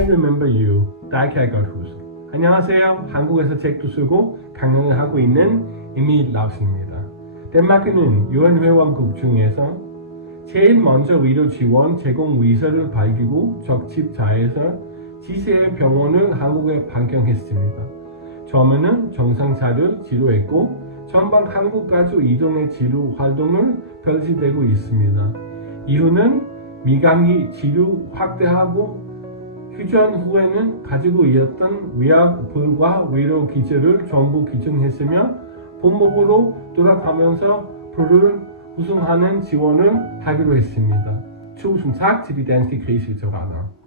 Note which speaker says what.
Speaker 1: I remember you. 다이케 걸후스. 안녕하세요. 한국에서 책도 쓰고 강연을 하고 있는 이미 라우스입니다. 덴마크는 유엔 회원국 중에서 제일 먼저 의료 지원 제공 의사를 밝히고 적집자에서 지세의 병원을 한국에 반경했습니다. 처음에는 정상자를 치료했고 전방 한국까지 이동의 치료 활동을 펼치되고 있습니다. 이후는 미강이 치료 확대하고 휴전 후에는 가지고 있었던 의학 불과 의료 기제를 전부 기증했으며 본목으로 돌아가면서 불을 우승하는 지원을 하기로 했습니다. Tusind tak til krigsveteraner.